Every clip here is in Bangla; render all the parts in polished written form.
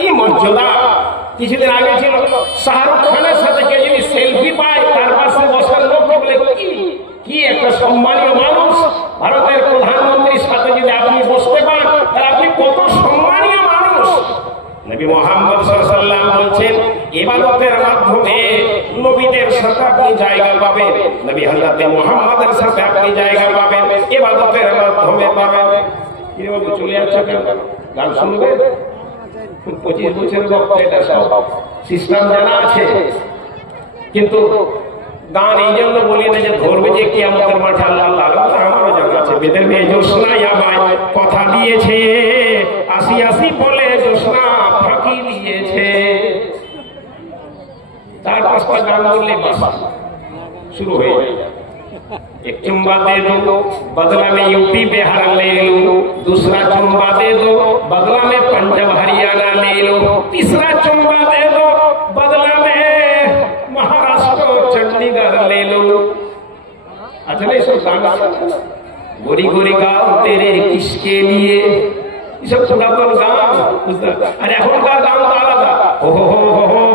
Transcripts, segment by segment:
কি মর্যাদা। কিছুদিন আগে ছিল শাহরুখ খানের সাথে কে যদি সেলফি পায় তার পাশে বসার লোক বলে কি একটা সম্মানীয় মানুষ। ভারতের প্রধানমন্ত্রীর সাথে যদি আপনি বসতে পান তাহলে আপনি কত সম্মানীয় মানুষ। নবী মুহাম্মদ সাল্লাল্লাহু আলাইহি ওয়াসাল্লাম বলেন ইবাদতের মাধ্যমে নবীদের সাথে আপনি জায়গা পাবেন, নবী হযরত মুহাম্মদের সাথে আপনি জায়গা পাবেন, ইবাদতের মাধ্যমে পাবেন। কি বলবো, চলে যাচ্ছে কেন? গান শুনবে? 25 বছরের বক্তা, এটা সব সিস্টেম জানা আছে, কিন্তু গান এই জন্য বলি না যে ধরবে যে কিয়ামতের মাঠে আল্লাহ তাআলা। আমারও জানা আছে, বেদের মেয়ে জোসনাই আমায় কথা দিয়েছে, আসি আসি বলে জোসনা ফাঁকি দিয়েছে। चार पांच का गान बोलने बस शुरू हो जाए। एक चुम्बा दे दो बदला में यूपी बिहार ले लो, दूसरा चुम्बा दे दो बदला में पंजाब हरियाणा ले लो, तीसरा चुम्बा दे दो बदला में महाराष्ट्र चंडीगढ़ ले लो। अच्छा नहीं सब गाना गोरी गोरी गाँव तेरे किसके लिए, ये सब पुरातन गाँव। अरे एखनकार गान तो आलादा, हो हो हो हो हो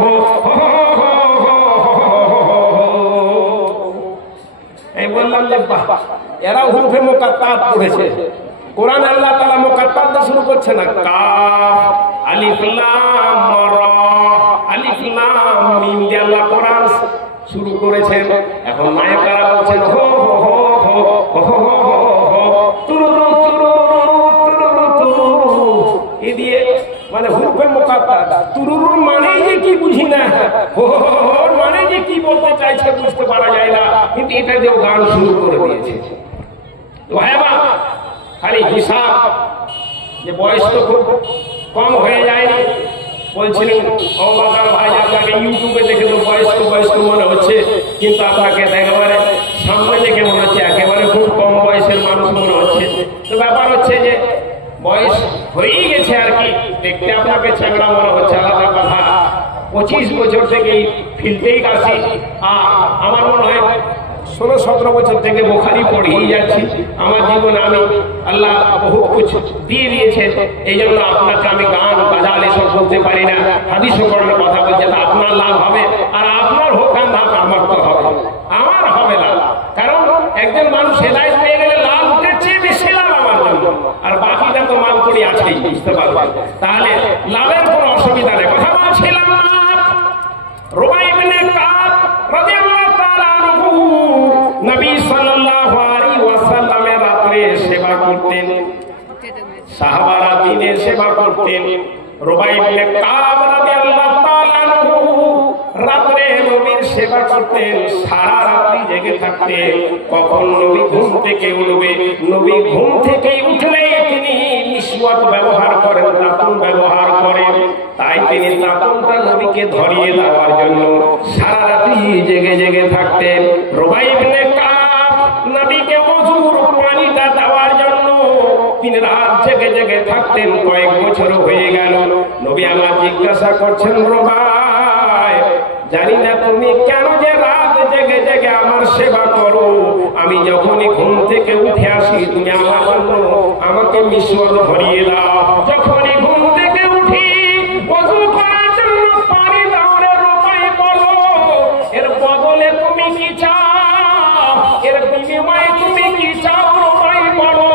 এরা হুরফে মুকাত্তাত পড়েছে। কোরআন আল্লাহ তাআলা মুকাত্তাত দিয়ে শুরু করছে না, কাফ আলিফ লাম রা, আলিফ লাম মিম দিয়ে আল্লাহ কোরআন শুরু করেছেন। এখন নায়করা বলছেন হো হো হো হো হো হো তুরুরু তুরুরু তুরুরু, এই দিয়ে মানে হুরফে মুকাত্তাত। তুরুরুর মানে যে কি বুঝি না, হো হো হো মানে যে কি বলতে চাইছে বুঝতে পারা যায় না, কিন্তু এটা দিয়ে গান শুরু করে দিয়েছে। তো ভাইবা খালি হিসাব যে বয়স তো খুব কম হয়ে যায়নি। বলছিলেন অবাকার ভাই আপনাকে ইউটিউবে দেখে তো বয়স্ক বয়স্ক মনে হচ্ছে, কিন্তু আপনাকে একেবারে সামনে দেখে মনে হচ্ছে একেবারে খুব কম বয়সের মানুষ মনে হচ্ছে। তো ব্যাপার হচ্ছে যে বয়স হয়েই গেছে আর কি, দেখতে আপনাকে চ্যাংড়া মনে হচ্ছে আলাদা কথা। 25 বছর থেকে ফিল্ডেই আসি, আমার মনে হয় 16-17 বছর থেকে বুখারী পড়েই যাচ্ছি। আমার জীবনে আমি আল্লাহ বহু কিছু দিয়ে দিয়েছে, এই জন্য আপনাকে আমি গান গাজাল এসব বলতে পারি না। হাদিস কোরআনের কথা বলছে, আপনার লাভ হবে আর আপনার হোক লাভ, আমার তো হবে, আমার হবে না। কারণ একজন মানুষ হেদায়েত পেয়ে গেলে লাভ উঠের চেয়ে বেশি লাভ আমার জন্য, আর বাকিটা তো মাল করে আছেই, বুঝতে পারবেন। তাহলে লাভের কোনো অসুবিধা নেই। কথা বলছিলাম রুবাই ইবনে কাব রাদিয়াল্লাহু তাআলা আনহু নবী সাল্লাল্লাহু আলাইহি ওয়াসাল্লামের রাতে সেবা করতেন, সাহাবারা দিনের সেবা করতেন। রুবাই ইবনে কাব রাদিয়াল্লাহু তাআলা আনহু রাতে নবীর সেবা করতেন, সারা রাত্রি জেগে থাকতেন। কখন নবী ঘুম থেকে উঠবে, নবী ঘুম থেকে উঠলে তিনি মিসওয়াক ব্যবহার করেন, দাঁতুন ব্যবহার করেন। তাই তিনি দাঁতুনটা নবীকে ধরিয়ে দেওয়ার জন্য সারা রাত্রি জেগে জেগে থাকতেন। রুবাই ইবনে কাব নবীকে ওযুর পানিটা দেওয়ার জন্য তিনি রাত জেগে জেগে থাকতেন। কয়েক বছর হয়ে গেল, নবী আমার জিজ্ঞাসা করছেন, রুবাই জানি না তুমি কেন যে রাত জেগে জেগে আমার সেবা করো, আমি যখনই ঘুম থেকে উঠে আসি তুমি আমার জন্য আমাকে মিসওয়াক ধরিয়ে দাও। যখনই ঘুম থেকে উঠি ওযু করার জন্য পানি দাও রে রুবাই, বলো এর বদলে তুমি কি চাও, এর বিনিময়ে তুমি কি চাও রুবাই, বলো।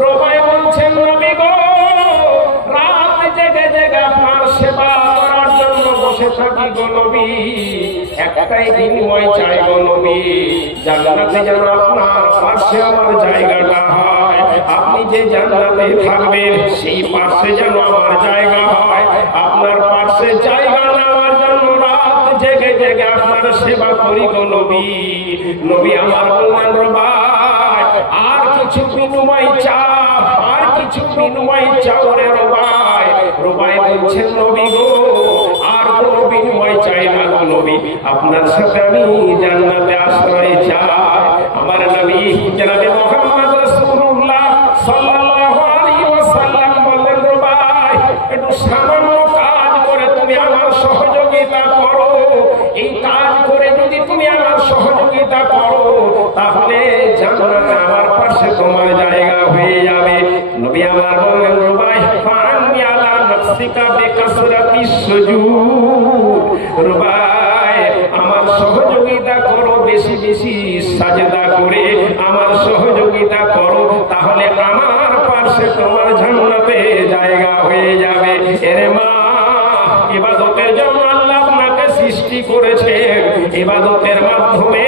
রুবাই বলছেন, নবী গো রাত জেগে জেগে আপনার সেবা করার জন্য বসে থাকি গো নবী, একটাই বিনিময় চাই গো নবী, জান্নাতে যেন আপনার পাশে আমার জায়গাটা হয়। আপনি যে জান্নাতে থাকবেন সেই পাশে যেন আমার জায়গা হয়। আপনার পাশে জায়গা নেওয়ার জন্য রাত জেগে জেগে আপনার সেবা করি গো নবী। নবী আমার বললেন, রুবাই আর কিছু বিনিময় চাও, আর কিছু বিনিময় চাও রে রুবাই। রুবাই বলছেন, নবী গো আর কোনো বিনিময় চাই না গো নবী, আপনার সাথে আমি জান্নাতে আশ্রয় চাই। আমার নবী জনাবে মুহাম্মদ রাসূলুল্লাহ সাল্লাল্লাহু আলাইহি ওয়াসাল্লাম বললেন, রুবাই একটু সামান্য কাজ করে তুমি আমার সহযোগিতা করো। এই কাজ করে যদি তুমি আমার সহযোগিতা করো তাহলে জান্নাতে আমার পাশে তোমার জায়গা হয়ে যাবে। নবী আমার বললেন, রুবাই ফাআনি আলা নাফসি নাফসিকা বিকাসরাতিস সুজুদ, রুবাই আমার সহযোগিতা করো বেশি বেশি সাজদা করে আমার সহযোগিতা করো, তাহলে আমার পাশে তোমার জান্নাতে জায়গা হয়ে যাবে। এরে মা, ইবাদতের জন্য আল্লাহ আপনাকে সৃষ্টি করেছেন, ইবাদতের মাধ্যমে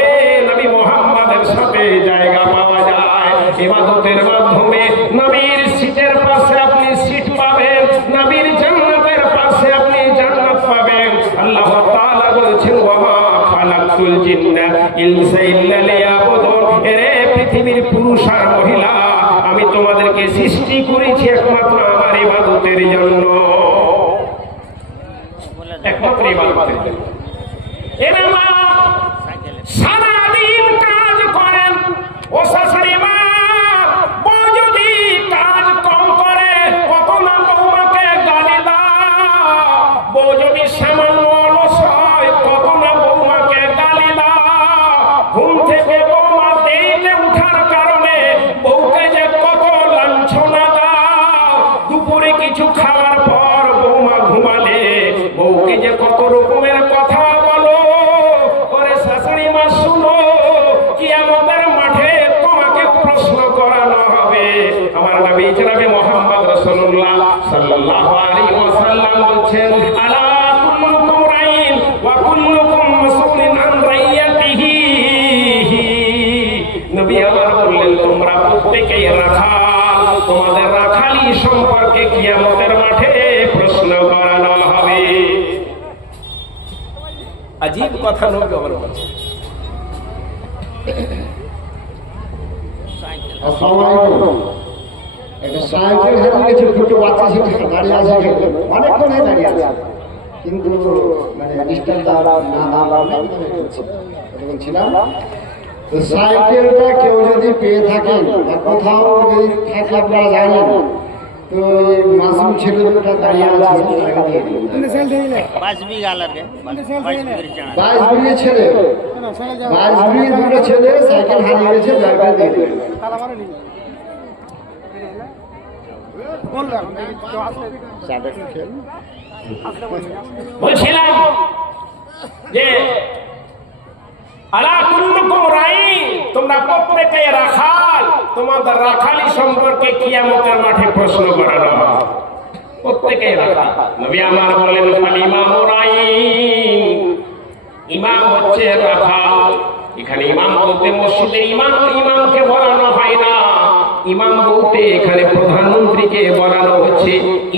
নবী মুহাম্মদের সাথে জায়গা পাওয়া যায়, ইবাদতের মাধ্যমে নবীর সিটের পাশে আপনি সিট পাবেন, নবীর জান্নাতের পাশে আপনি জান্নাত পাবেন। আল্লাহ তাআলা বলেছেন ওয়া মা খালাকতুল জিন্না ইনসা ইল্লা লিয়াবুদুন, এরে পৃথিবীর পুরুষ আর মহিলা আমি তোমাদেরকে সৃষ্টি করেছি একমাত্র আমার ইবাদতের জন্য, একমাত্র ইবাদতের জন্য। এরে মা, সারাদিন কাজ করেন, ও শাশুড়ি মা, বউ যদি কাজ কম করে কত না বৌমাকে গালি দাও, বউ যদি সামান্য অলস হয় কত না বৌমাকে গালি দাও, ঘুম থেকে বৌমা দেরিতে উঠার কারণে বউকে যে কত লাঞ্ছনা দাও, দুপুরে কিছু খাওয়ার পর বৌমা ঘুমালে বউকে যে কত রকমের কথা বলো। ওরে শাশুড়ি মা শুনো, কিয়ামতের মাঠে তোমাকে প্রশ্ন করানো হবে। আমার নবী জনাবে মুহাম্মদ রাসূলুল্লাহ সাল্লাল্লাহু আলাইহি ওয়াসাল্লাম বলেন, আলা কুল্লুকুম রাইন ওয়া কুল্লুকুম মাসউলুন আন রাইয়াতিহি। নবী আমার বললেন, তোমরা প্রত্যেকেই রাখাল, তোমাদের রাখালি সম্পর্কে কিয়ামতের মাঠে প্রশ্ন করানো হবে। আজীব কথা নবী আমার বলছেন। একটা সাইকেল হারিয়ে গেছে, দুটো বাচ্চা সেটা দাঁড়িয়ে আছে, অনেকক্ষণ দাঁড়িয়ে আছে, কিন্তু মানে ডিস্টার্ব বলছিলাম। তো সাইকেলটা কেউ যদি পেয়ে থাকেন বা কোথাও যদি থাকে আপনারা জানেন, তো মাসুম ছেলে দুটা দাঁড়িয়ে আছে, 22 বিঘে ছেলে, 22 বিঘে দুটো ছেলে সাইকেল হারিয়ে গেছে, জায়গা দিয়ে বলছিলাম যে আলা কুল্লুকুম রাইন, তোমরা প্রত্যেকেই রাখাল, তোমাদের রাখালি সম্পর্কে কিয়ামতের মাঠে প্রশ্ন করানো হবে। প্রত্যেকেই রাখাল। নবী আমার বলেন, ফাল ইমামু রাইন, ইমাম হচ্ছে রাখাল। এখানে ইমাম বলতে মসজিদে ইমামকে বলানো হয় না, ইমাম বলতে এখানে প্রধানমন্ত্রীকে বলানো হচ্ছে,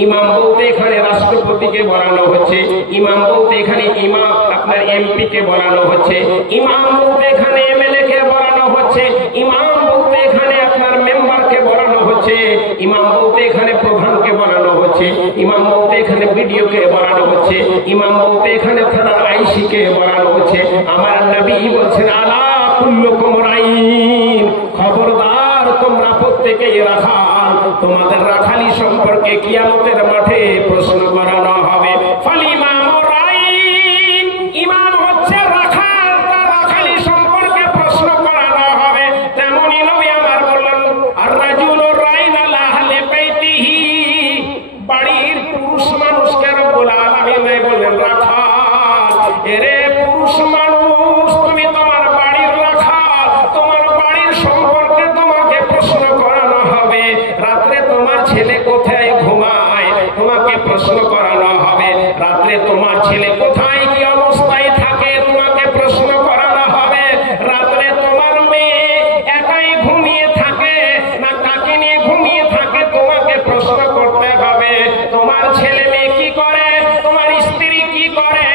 ইমাম বলতে এখানে রাষ্ট্রপতিকে বলানো হচ্ছে, ইমাম বলতে এখানে ইমাম আপনার এমপি কে বলানো হচ্ছে, ইমাম বলতে এখানে এমএলএ কে বলানো হচ্ছে, ইমাম বলতে এখানে আপনার মেম্বারকে বলানো হচ্ছে, ইমাম বলতে এখানে প্রধানকে বলানো হচ্ছে, ইমাম বলতে এখানে বিডিও কে বলানো হচ্ছে, ইমাম বলতে এখানে থানার আইসি কে বলানো হচ্ছে। আমার নবী বলছেন, আলা কুল্লুকুম রাইন, খবরদার তোমরা প্রত্যেকেই রাখাল, তোমাদের রাখালি সম্পর্কে কিয়ামতের মাঠে প্রশ্ন করানো হবে। ফাল ইমামু রাইন, ইমাম হচ্ছে রাখাল, তার রাখালি সম্পর্কে প্রশ্ন করানো হবে। তেমনই নবী আমার বললেন, আর রাজুলু রাইন আলা আহলি বাইতিহি, বাড়ির পুরুষ মানুষকে রব্বুল আলামিন বলেন রাখাল। এরে পুরুষ মানুষ, তুমি তোমার বাড়ির রাখাল, তোমার বাড়ির সম্পর্কে তোমাকে প্রশ্ন করানো হবে। রাত্রে তোমার ছেলে কোথায় ঘুমায় তোমাকে প্রশ্ন করানো হবে, রাত্রে তোমার ছেলে কোথায় কি অবস্থায় থাকে তোমাকে প্রশ্ন করানো হবে, রাত্রে তোমার মেয়ে একাই ঘুমিয়ে থাকে না কাকে নিয়ে ঘুমিয়ে থাকে তোমাকে প্রশ্ন করতে হবে, তোমার ছেলে মেয়ে কি করে, তোমার স্ত্রী কি করে।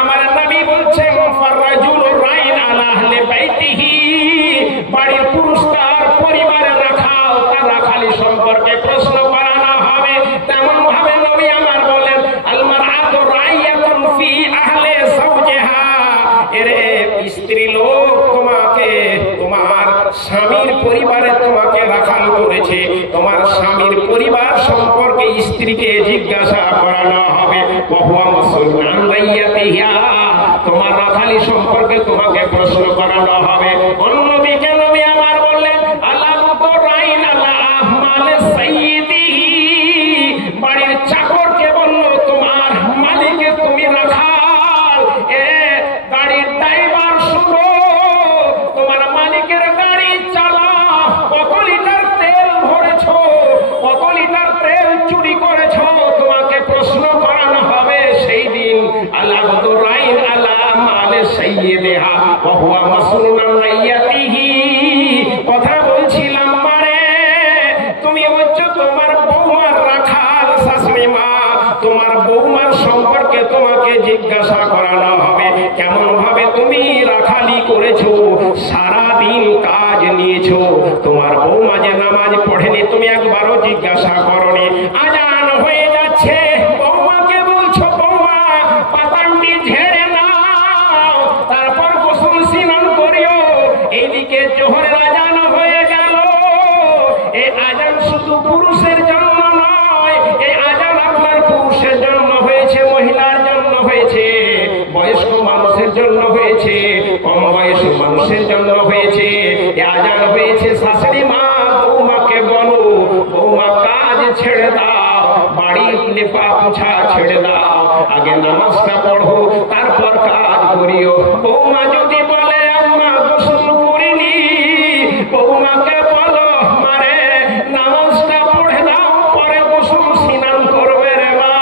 আমার নবী বলছেন, ফাররাজুলু রাইন আলা আহলি বাইতিহি, বাড়ির পুরুষ তার পরিবারের রাখাল, তার রাখালি সম্পর্কে প্রশ্ন করানো হবে। তেমন ভাবে নবী আমার বলেন, আল মারআতু রাইয়াতুন ফি আহলি যাওজিহা, এরে স্ত্রী লোক তোমাকে তোমার স্বামীর পরিবারে তোমাকে রাখাল করেছে, তোমার স্বামীর পরিবার সম্পর্কে স্ত্রীকে জিজ্ঞাসা করানো হবে। ওয়া মাসউলুন আন রাইয়াতিহা, তোমার রাখালি সম্পর্কে তোমাকে প্রশ্ন করানো হবে। অন্যদিকে নবী আমার বললেন, আল্লাহ রাইন আলা আহমালে সাইয়্যিদিহি, বাড়ির চাকরকে বলল ওয়া হুয়া মাসরুন আন রাইয়াতিহি। কথা বলছিলাম মানে তুমি হচ্ছে তোমার বৌমার রাখাল শাশুড়ি মা, তোমার বৌমার সম্পর্কে তোমাকে জিজ্ঞাসা করানো হবে কেমন ভাবে তুমি রাখালি করেছো, সারাদিন কাজ নিয়েছো। তোমার বৌমা যে নামাজ পড়েনি তুমি একবারও জিজ্ঞাসা করনি। আজান হয়ে যাচ্ছে, বৌমাকে বলছো বৌমা পাতানটি ঝেড়ে নাও, তারপর গোসল স্নান করিও। এইদিকে জোহরের আজান হয়ে গেল। এই আজান শুধু পুরুষের জন্য নয়, এই আজান আপনার পুরুষের জন্য হয়েছে, মহিলার জন্য হয়েছে, বয়স্ক মানুষের জন্য হয়েছে, কম বয়স্ক মানুষের জন্য হয়েছে। এই আজান হয়েছে শাশুড়ি মা বৌমাকে বলো বৌমা কাজ ছেড়ে দাও, বাড়ির লেপা পোছা ছেড়ে দাও, আগে নামাজটা পড়ো তারপর কাজ করিও। বৌমা যদি বলে আম্মা গোসল করিনি, বৌমাকে বলো মারে নামাজটা পড়ে দাও, পরে গোসল স্নান করবে রে মা।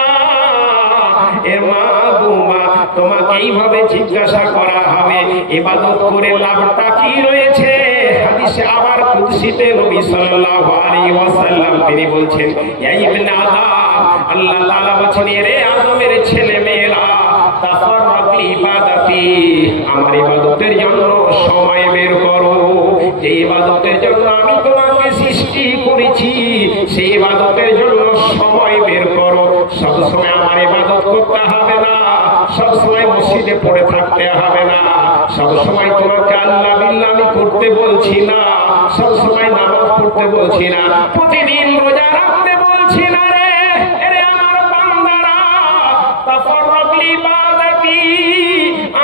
এ মা বৌমা তোমাকে এইভাবে জিজ্ঞাসা করা হবে ইবাদত করে লাভটা কি রয়েছে। হাদিসে আবার কুদসিতে নবী সাল্লাল্লাহু আলাইহি ওয়াসাল্লাম তিনি বলছেন, ইয়া ইবনে আদম, আল্লাহ তাআলা বলেন রে আদমের ছেলে মেয়েরা তাফাররাক ইবাদাতি, আমার ইবাদতের জন্য সময় বের করো। যে ইবাদতের জন্য আমি তোমাকে সৃষ্টি করেছি সেই ইবাদতের জন্য সময় বের করো। সব সময় আমার ইবাদত করতে হবে না, সব সময় মসজিদে পড়ে থাকতে হবে না, সব সময় তোমাকে আল্লাহ বিল্লাহ আমি করতে বলছি না, সব সময় নামাজ পড়তে বলছি না, প্রতিদিন রোজা রাখতে বলছি না রে। এরে আমার বান্দারা তাফাররাক ইবাদাতি,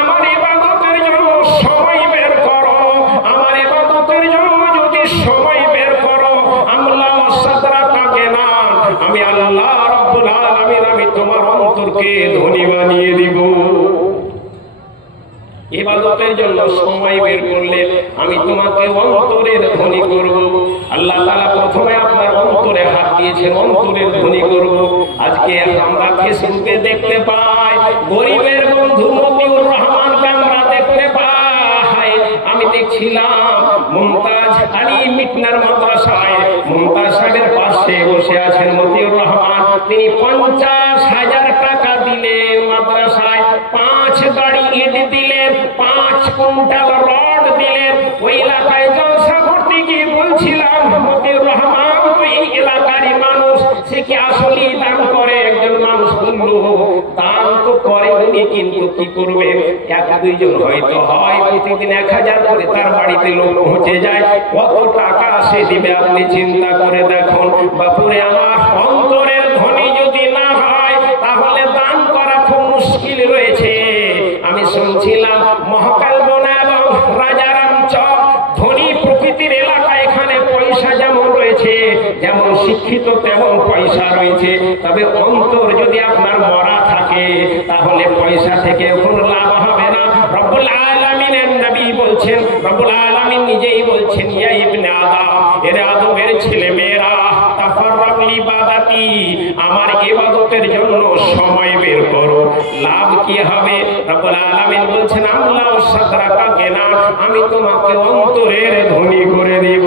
আমার ইবাদতের জন্য সময় বের করো। আমার ইবাদতের জন্য যদি সময় বের করো আল্লাহ সাদরাকে না, আমি আল্লাহ রাব্বুল আলামিন আমি তোমার অন্তরকে ধনী বানিয়ে দিব। ইবাদতের জন্য সময় বের করলে আমি তোমাকে অন্তরের ধনী করব। আল্লাহ তাআলা প্রথমে আপনার অন্তরে হাত দিয়েছেন, অন্তরের ধনী করব। আজকে আমরা ফেসবুকে দেখতে পাই গরিবের বন্ধু মতিউর রহমানকে আমরা দেখতে পাই। আমি দেখছিলাম মুমতাজ আলী মিটনার মাদ্রাসায় মুমতাজ সাহেবের পাশে বসে আছেন মতিউর রহমান। তিনি 50,000 টাকা দিলেন মাদ্রাসায়, 5 গাড়ি ইট দিলেন, 5 কুইন্টাল রড দিলেন। ওই এলাকায় জলসা করতে গিয়ে বলছিলাম মতিউর রহমান এই এলাকারই মানুষ, সে কি আসলেই দান করে? একজন মানুষ বলল দান তো করে উনি, কিন্তু কি করবে, 1-2 জন হয়তো হয়, প্রতিদিন 1000 করে তার বাড়িতে লোক পৌঁছে যায়, কত টাকা সে দিবে আপনি চিন্তা করে দেখুন। বাপুরে আমার অন্তরের ধনী যদি না হয় তাহলে দান করা খুব মুশকিল রয়েছে। আমি শুনছিলাম মহাকাল বনা এবং রাজারাম চক ধনী প্রকৃতির এলাকা, এখানে পয়সা যেমন রয়েছে, যেমন শিক্ষিত তেমন পয়সা রয়েছে, তবে অন্তর যদি আপনার মরা থাকে তাহলে পয়সা থেকে কোনো লাভ হবে না। রব্বুল আলামিনের নবী বলছেন, রব্বুল আলামিন নিজেই বলছেন, ইয়া ইবনে আদম, এর আদমের ছেলে মেয়েরা তাফাররাক ইবাদাতি, আমার ইবাদতের জন্য সময় বের করো। লাভ কি হবে? রব্বুল আলামিন বলছেন আল্লাহ সাদরাকা না, আমি তোমাকে অন্তরের ধনী করে দেব,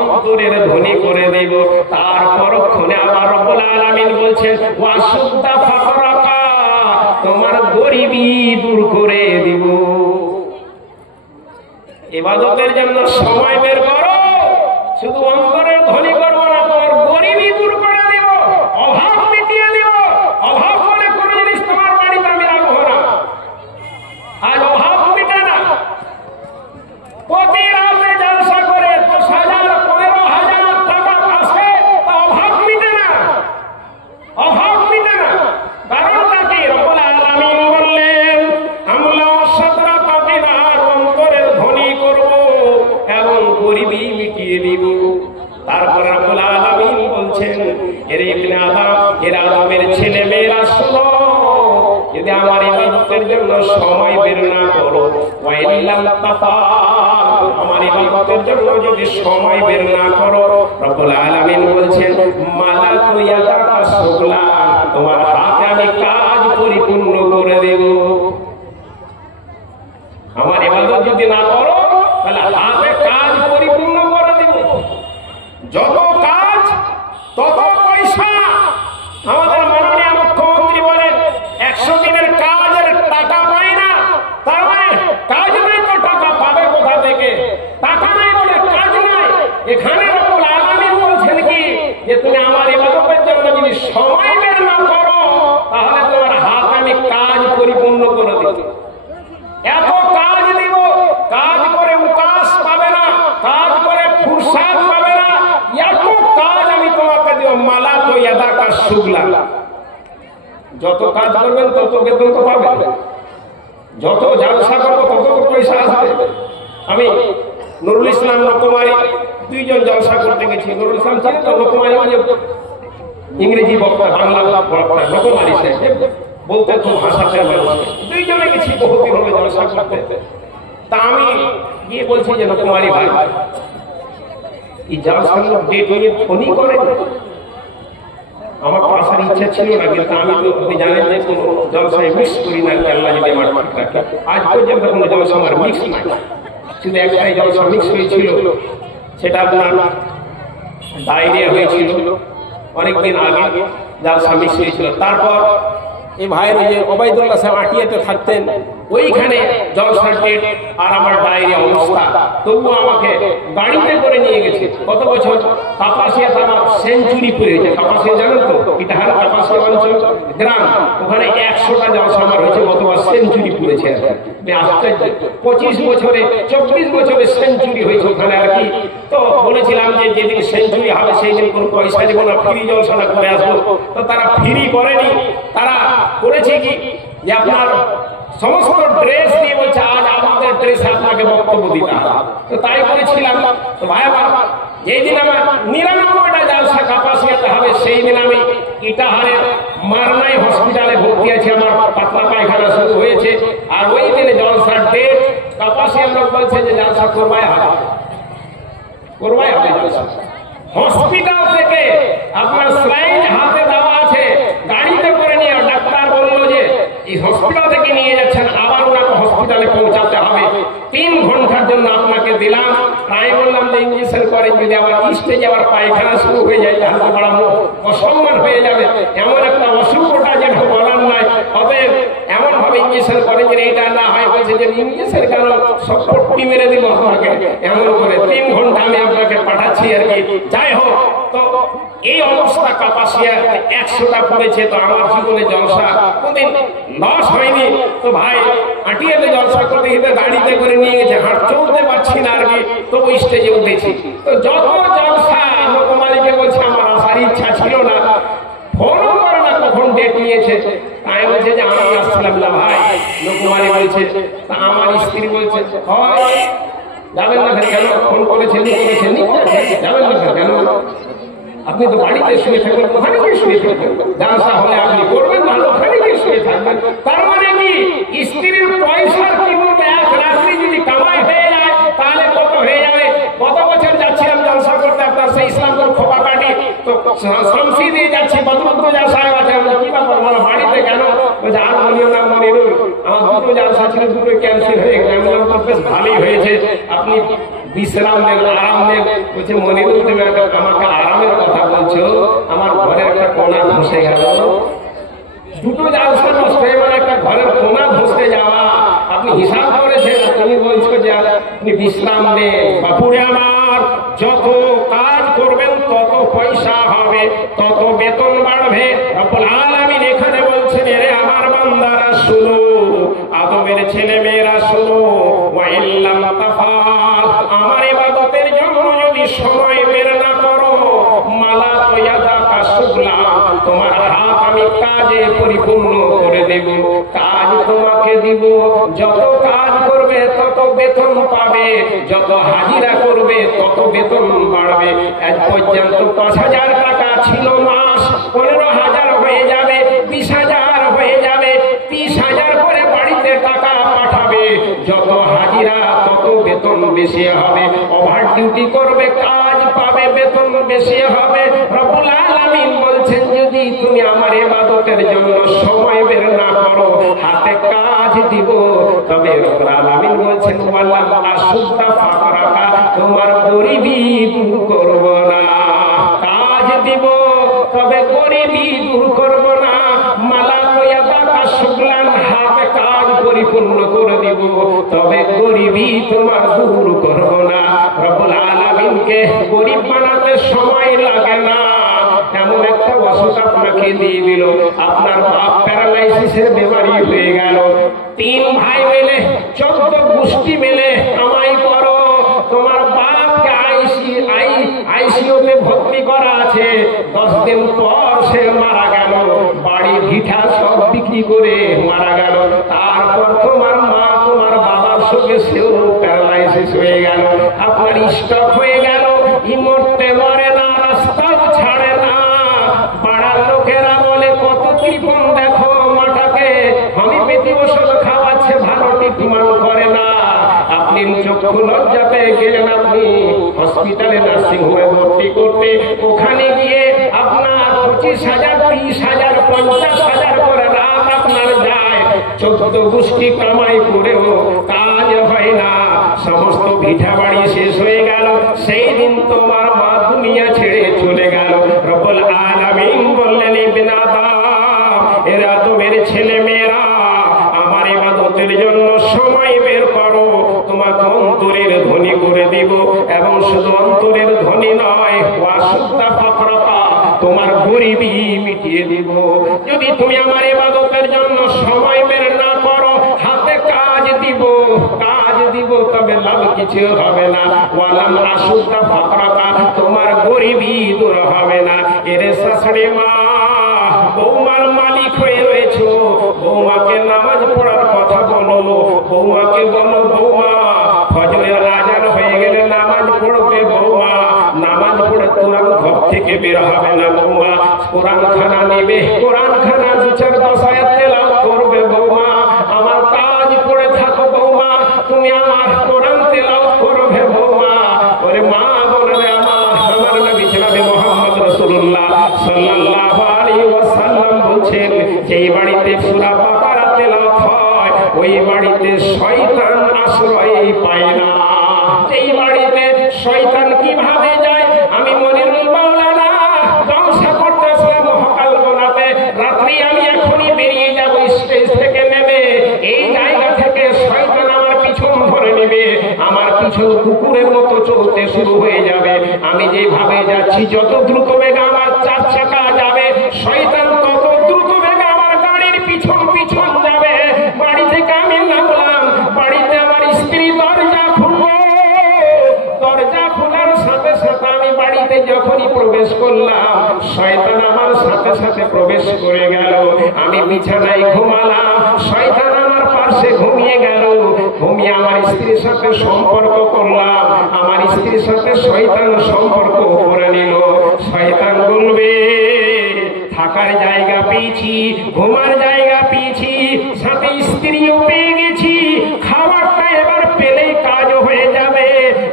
অন্তরের ধনী করে দেব। তার পরক্ষণে আবার রব্বুল আলামিন বলছেন ওয়াসুদ্দা ফাকরাকা, তোমার গরিবি দূর করে দিব। ইবাদতের জন্য সময় বের করো, শুধু অন্তরের ধনী করবো না, তোমার গরিবি দূর করে দেব, অভাব মিটিয়ে দেব। অভাব করে কোন জিনিস তোমার বাড়িতে আমি রাখবো না। আজ অভাব মিটে না, প্রতি রাতে জলসা করে 10,000 15,000 টাকা আসে, তা অভাব মিটে না, অভাব মিটে না। কারণটা কি? রব্বুল আলামিন বললেন আমরা সাদরাকা বিনার অন্তরের ধনী করব এবং গরিবি মিটিয়ে দিব। তারপরে রব্বুল আলামিন বলছেন এরে ইবনে আদম, এর আদমের ছেলে মেয়েরা শোনো, যদি আমার ইবাদতের জন্য সময় বের না করো, ওয়াইল্লাম তাফাল, আমার ইবাদতের জন্য যদি সময় বের না করো, রব্বুল আলামিন বলছেন মালাকু ইয়াদাকা শুগলা, তোমার হাতে আমি কাজ পরিপূর্ণ করে দেব। আমার ইবাদত যদি কাজ করবেন তত বেতন তো পাবেন, যত জলসা করবো তত তো পয়সা আসবে। আমি নুরুল ইসলাম লোকমারি দুইজন জলসা করতে গেছি। নুরুল ইসলাম ছিলেন তো লোকমারি, ইংরেজি বক্তা, বাংলা বক্তা, লোকমারি সাহেব বলতে তো ভাষাতে দুইজনে গেছি বহুদিন হলে জলসা করতে। তা আমি গিয়ে বলছি যে লোকমারি ভাই, এই জলসার ডেট নিয়ে ফোনই করে। আমার তো আসার ইচ্ছা ছিল না, কিন্তু আমি তো আপনি জানেন যে কোনো জলসায় মিক্স করি না, আল্লাহ যদি আমার ঠিক রাখে। আজ পর্যন্ত কোনো জলসা আমার মিক্স নাই, শুধু একটাই জলসা মিক্স হয়েছিল, সেটা আপনার ডায়রিয়া হয়েছিল অনেকদিন আগে, জলসা মিক্স হয়েছিল। তারপর এই ভাইয়ের ওই যে ওবায়দুল্লাহ সাহেব আটিয়াতে থাকতেন, ওইখানে জলসার ডেট আর আমার ডায়রিয়া অবস্থা, তবুও আমাকে গাড়িতে করে নিয়ে গেছে। কত বছর কাপাসিয়া আমার সেঞ্চুরি পড়েছে। কাপাসিয়া জানেন তো, ইটাহার কাপাসিয়া অঞ্চল গ্রাম, ওখানে 100টা জলসা আমার হয়েছে, গতবার সেঞ্চুরি পড়েছে। আশ্চর্য, 25 বছরে 24 বছরে সেঞ্চুরি হয়েছে ওখানে আর কি। তো বলেছিলাম যে যেদিন সেঞ্চুরি হবে সেই দিন কোনো পয়সা দেবো না, ফ্রি জলসাটা করে আসবো। তো তারা ফ্রি করেনি, তারা করেছে কি যে আপনার সমস্ত ড্রেস দিয়ে বলছে আজ আমাদের ড্রেসে আপনাকে বক্তব্য দিতে হবে। তো তাই করেছিলাম। তো ভাই আমার যেই দিন আমার 99টা জলসা কাপাসিয়াতে হবে, সেই দিন আমি ইটাহারের মারনাই হসপিটালে ভর্তি আছি, আমার পাতলা পায়খানা শুরু হয়েছে। আর ওই দিনে জলসার ডেট কাপাসিয়ার লোক বলছে যে জলসা করবাই হবে, করবাই হবে জলসা। হসপিটাল থেকে আপনার স্লাইন হাতে দেওয়া আছে, গাড়িতে করে নিয়ে ডাক্তার বললো যে এই হসপিটাল থেকে নিয়ে যাচ্ছেন, আবার ওনাকে হসপিটালে পৌঁছাতে হবে, 3 ঘন্টার জন্য আপনাকে দিলাম। তাই বললাম যে ইঞ্জেকশন করে, যদি আবার স্টেজে আবার পায়খানা শুরু হয়ে যায় তাহলে তো বড় অসম্মান হয়ে যাবে। এমন একটা অসুখ ওটা যেটা বলার নাই, অতএব এমন ভাবে ইঞ্জেকশন করে যে এটা না হয়, বলছে যে ইঞ্জেকশন কেন সব পট্টি মেরে দিব আপনাকে, এমন করে 3 ঘন্টা আমি আপনাকে পাঠাচ্ছি আর কি। যাই হোক, তো এই অবস্থা কাপাসিয়া 100টা পড়েছে। তো আমার জীবনে জলসা কোনদিন লস হয়নি। তো ভাই আটিয়াতে জলসা করতে গিয়ে গাড়িতে করে নিয়ে গেছে, হাঁট চলতে পারছি না আর কি, তবু স্টেজে উঠেছি। তো যত জলসা লোকমালিকে বলছে আমার আসার ইচ্ছা ছিল না, ফোনও করে না কখন ডেট নিয়েছে। তাই বলছে যে আমি আসছিলাম না ভাই। লোকমালি বলছে, তা আমার স্ত্রী বলছে হয় যাবেন না কেন, ফোন করেছেন যাবেন না কেন, আপনি তো বাড়িতে শুয়ে থাকবেন, ওখানে গিয়ে শুয়ে থাকবেন, জলসা হলে আপনি করবেন না, ওখানে গিয়ে শুয়ে থাকবেন। তার মানে কি স্ত্রীর পয়সার কি বলবে, এক রাত্রি যদি কামাই হয়ে যায় তাহলে কত হয়ে যাবে। কত বছর যাচ্ছিলাম জলসা করতে আপনার সেই ইসলামপুর খোপা কাটি, তো শামসি দিয়ে যাচ্ছি, বদরুদ্দোজা যা সাহেব আছে, আমরা কি ব্যাপার বলো বাড়িতে কেন, বলছে আর বলিও না মনিরুল, আমার 2টো জলসা ছিল, 2টো ক্যান্সেল হয়ে গেল। আমি বললাম বেশ ভালোই হয়েছে, আপনি বিশ্রাম নেন, আরাম নেন। বলছে মনিরুল তুমি আমাকে আরামের কথা বলছো, আমার ঘরের একটা কোণা ধসে গেল। 2টো জলসা নষ্ট হয়ে গেল, একটা ঘরের কোণা ধসে যাওয়া, আপনি হিসাব করেছেন? তুমি বলছো যে আপনি বিশ্রাম নেন। বাপুরে আমার, যত কাজ করবেন তত পয়সা হবে, তত বেতন বাড়বে। রব্বুল আলামিন এখানে বলছেন, এরে আমার বান্দারা শুনো, আদমের ছেলে মেয়েরা শুনো, ওয়া ইল্লাম তাফাল, আমার ইবাদতের জন্য যদি সময় বের না করো, মালা তয়াদা কাসুলা, তোমার হাত আমি কাজে পরিপূর্ণ করে দেব, কাজ তোমাকে দিব। যত কাজ করবে তত বেতন পাবে, যত হাজিরা করবে তত বেতন বাড়বে। আজ পর্যন্ত 5,000 টাকা ছিল মাস, 15,000 হয়ে যাবে, 20,000 হয়ে যাবে, 30,000 করে বাড়িতে টাকা পাঠাবে। যত হাজিরা তত বেতন বেশি হবে, ওভার ডিউটি করবে কাজ পাবে, বেতন বেশি হবে। রব্বুল আলামিন বলছেন যদি তুমি আমার ইবাদতের জন্য সময় বের না করো, হাতে কাজ দিব, তবে রব্বুল আলামিন বলছেন ওয়ালা আশুদ্দা ফাকরাকা, তোমার গরিবি দূর করব না। কাজ দিব তবে গরিবি দূর করব না। মালা তয়াদা কাসুলান, হাতে কাজ পরিপূর্ণ করে দিব, তবে গরিবি তোমার দূর করব না। রব্বুল আলামিনকে গরিব বানাতে সময় লাগে না। এমন একটা অসুখ আপনাকে দিয়ে দিল, আপনার বাপ প্যারালাইসিসের বেমারি হয়ে গেল, 3 ভাই মিলে 14 গোষ্ঠী মিলে কামাই করো, তোমার বাপকে আইসিইউতে ভর্তি করা আছে, আছে, 10 দিন পর সে মারা গেল, বাড়ি ভিটা সব বিক্রি করে মারা গেল। তারপর তোমার মা তোমার বাবার সঙ্গে সেও প্যারালাইসিস হয়ে গেল, আপনার স্টক হয়ে গেল। ই মরতে মরে না, রাস্তাও ছাড়ে না। পাড়ার লোকেরা বলে কত কৃপণ দেখো মাটাকে, আমি পেটি ওষুধ খাওয়াচ্ছে, ভালো ট্রিটমেন্ট করে না। আপনি চক্ষু লজ্জাতে গেলেন আপনি হসপিটালে নার্সিং হোমে ভর্তি করতে, ওখানে গিয়ে আপনার 25,000 30,000 50,000 করে রাত আপনার যায়, 14 গোষ্ঠী কামাই করেও কাজ হয় না, সমস্ত ভিটা বাড়ি শেষ হয়ে গেল। সেই দিন তোমার মা দুনিয়া ছেড়ে চলে গেল। রব্বুল আলামিন বললেন ইবনে আদম, এরা তোমার ছেলে মেয়েরা আমার ইবাদতের জন্য সময় বের করো, তোমাকে অন্তরের ধনী করে দিব, এবং শুধু অন্তরের ধনী নয়, ওয়াসুদ্দা ফাকরাকা, তোমার গরিবি মিটিয়ে দিব। যদি তুমি আমার ইবাদতের জন্য সময় বের না করো, হাতে কাজ দিব, তবে লাভ কিছু হবে না। ওয়ালাম আশুদ্দা ফাকরাকা, তোমার গরিবি দূর হবে না। এরে শাশুড়ি মা, বৌমার মালিক হয়ে রয়েছো, বৌমাকে নামাজ পড়ার কথা বলো, বৌমাকে বলো বৌমা ফজরের আজান হয়ে গেলে নামাজ পড়বে বৌমা, নামাজ পড়ে তোমার ঘর থেকে বের হবে না বৌমা, কোরআন খানা নেবে, কোরআন খানা 2-4-10 আয়াত তেলাওয়াত করবে বৌমা, আমার কাজ করে থাকো বৌমা, তুমি আমার কোরআন তেলাওয়াত করবে বৌমা। ওরে মা বলে আমার নবী জনাবে মুহাম্মদ রাসূলুল্লাহ সাল্লাল্লাহু আলাইহি ওয়াসাল্লাম বলছেন, যেই বাড়িতে সূরা বাকারা তেলাওয়াত হয় ওই বাড়িতে শয়তান আশ্রয় পায় না। এই বাড়িতে শয়তান কিভাবে যায়, আমি মনিরুল মাওলানা জলসা করতেছিলাম সকালবেলাতে, রাত্রি আমি এখনই বেরিয়ে যাব, স্টেজ থেকে নেবে, এই জায়গা থেকে শয়তান আমার পিছন ধরে নেবে, আমার পিছন কুকুরের মতো চলতে শুরু হয়ে যাবে। আমি যেভাবে যাচ্ছি, যত দ্রুত বেগে আমার 4 চাকা যাবে, শয়তান তত দ্রুত বেগে আমার গাড়ির পিছন পিছন যাবে। বাড়ি থেকে আমি নামলাম, বাড়িতে আমার স্ত্রী দরজা খুললো, দরজা খোলার সাথে সাথে আমি বাড়িতে যখনই প্রবেশ করলাম, শয়তান আমার সাথে সাথে প্রবেশ করে গেল। আমি বিছানায় ঘুমালাম, শয়তান আমার পাশে ঘুমিয়ে গেল, ঘুমিয়ে আমার স্ত্রীর সাথে সম্পর্ক করলাম, আমার স্ত্রীর সাথে শয়তান সম্পর্ক করে নিল। শয়তান বলবে থাকার জায়গা পেয়েছি, ঘুমার জায়গা পেয়েছি, সাথে স্ত্রীও পেয়ে গেছি, খাবারটা এবার পেলেই কাজ হয়ে যাবে।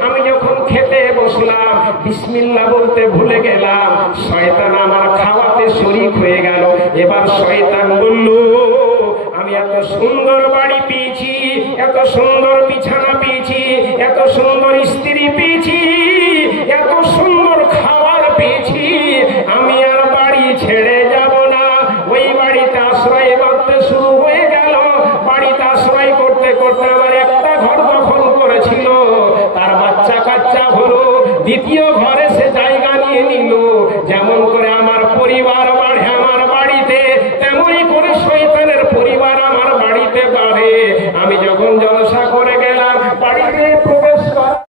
আমি যখন খেতে বসলাম, বিসমিল্লাহ বলতে ভুলে গেলাম, শয়তান আমার খাওয়াতে শরীক হয়ে গেল। এবার শয়তান বলল, আমি এত সুন্দর বাড়ি পেয়েছি, এত সুন্দর বিছানা পেয়েছি, এত সুন্দর স্ত্রী পেয়েছি, এত সুন্দর খাবার পেয়েছি, আমি আর বাড়ি ছেড়ে যাব না। ওই বাড়িতে আশ্রয় করতে শুরু হয়ে গেল। বাড়িতে আশ্রয় করতে করতে আমার একটা ঘর দখল করেছিল, তার বাচ্চা কাচ্চা হলো, দ্বিতীয় ঘরে সে জায়গা নিয়ে নিল। যেমন করে আমার পরিবার বাড়ে আমার বাড়িতে, তেমনই করে শয়তানের পরিবার আমার বাড়িতে বাড়ে। আমি যখন